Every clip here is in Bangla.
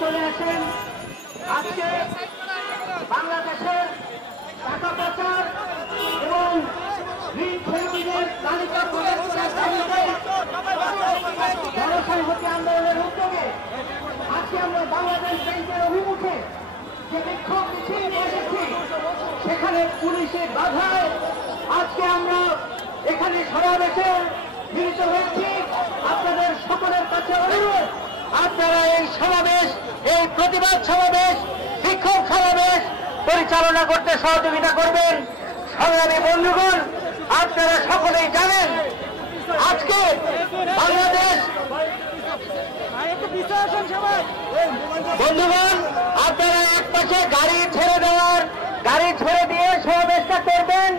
চলে আসেন। আজকে বাংলাদেশের টাকা পাচার এবং ঋণ খেলাপিদের তালিকা প্রকাশের দাবিতে জনসংহতি আন্দোলনের উদ্যোগে আজকে আমরা বাংলাদেশ ব্যাংকের অভিমুখে যে বিক্ষোভ মিছিল বসেছি, সেখানে পুলিশের বাধায় আজকে আমরা এখানে সমাবেশে মিলিত হয়েছি। আপনাদের সকলের কাছে অনুরোধ, আপনারা এই সমাবেশ, এই প্রতিবাদ সমাবেশ, বিক্ষোভ সমাবেশ পরিচালনা করতে সহযোগিতা করবেন। সংগ্রামী বন্ধুগণ, আপনারা সকলেই জানেন আজকে বাংলাদেশ, বন্ধুগণ আপনারা এক পাশে গাড়ি ছেড়ে দিয়ে সমাবেশটা করবেন।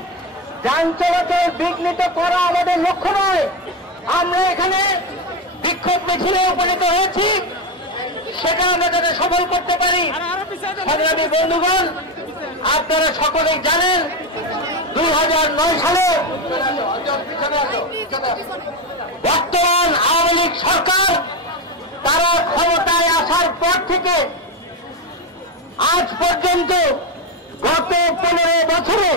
যান চলাচল বিঘ্নিত করা আমাদের লক্ষ্য নয়। আমরা এখানে বিক্ষোভ মিছিলে উপনীত হয়েছি, সেটা আমরা যাতে সফল করতে পারি। সংগ্রামী বন্ধুগণ, আপনারা সকলেই জানেন 2009 সালে বর্তমান আওয়ামী লীগ সরকার তারা ক্ষমতায় আসার পর থেকে আজ পর্যন্ত গত 15 বছরে